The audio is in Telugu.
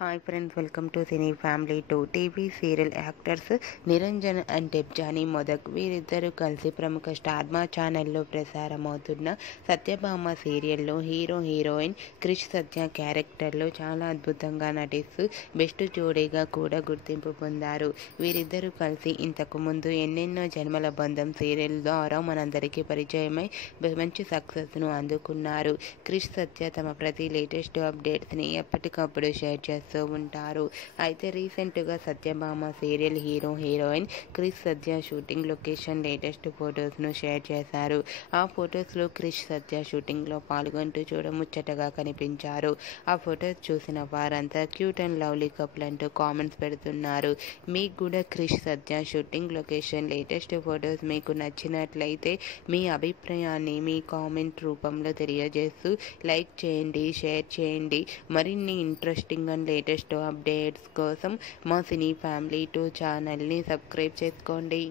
Hi friends, welcome to cine family 2. TV serial actors Niranjan and Debjani Modak వీరిద్దరూ కలిసి ప్రముఖ స్టార్ మా ఛానల్లో ప్రసారమవుతున్న సత్యభామ సీరియల్లో హీరో హీరోయిన్ క్రిష్ సత్య క్యారెక్టర్లో చాలా అద్భుతంగా నటిస్తూ బెస్ట్ జోడీగా కూడా గుర్తింపు పొందారు. వీరిద్దరూ కలిసి ఇంతకు ముందు ఎన్నెన్నో జన్మల బంధం సీరియల్ ద్వారా మనందరికీ పరిచయమై మంచి సక్సెస్ను అందుకున్నారు. క్రిష్ సత్య తమ ప్రతి లేటెస్ట్ అప్డేట్స్ని ఎప్పటికప్పుడు షేర్ చేస్తారు ఉంటారు. అయితే రీసెంట్గా Satyabhama serial hero heroine Krish Satya shooting location latest ఫొటోస్ను షేర్ చేశారు. ఆ ఫొటోస్లో క్రిష్ సత్య షూటింగ్లో పాల్గొంటూ చూడముచ్చటగా కనిపించారు. ఆ ఫొటోస్ చూసిన వారంతా క్యూట్ అండ్ లవ్లీ కపుల్ అంటూ కామెంట్స్ పెడుతున్నారు. మీకు కూడా Krish Satya shooting location latest photos మీకు నచ్చినట్లయితే మీ అభిప్రాయాన్ని మీ కామెంట్ రూపంలో తెలియజేస్తూ లైక్ చేయండి, షేర్ చేయండి. మరిన్ని ఇంట్రెస్టింగ్ అండ్ లేటెస్ట్ అప్డేట్స్ కోసం మా సినీ ఫ్యామిలీ 2 ఛానల్ని సబ్స్క్రైబ్ చేసుకోండి.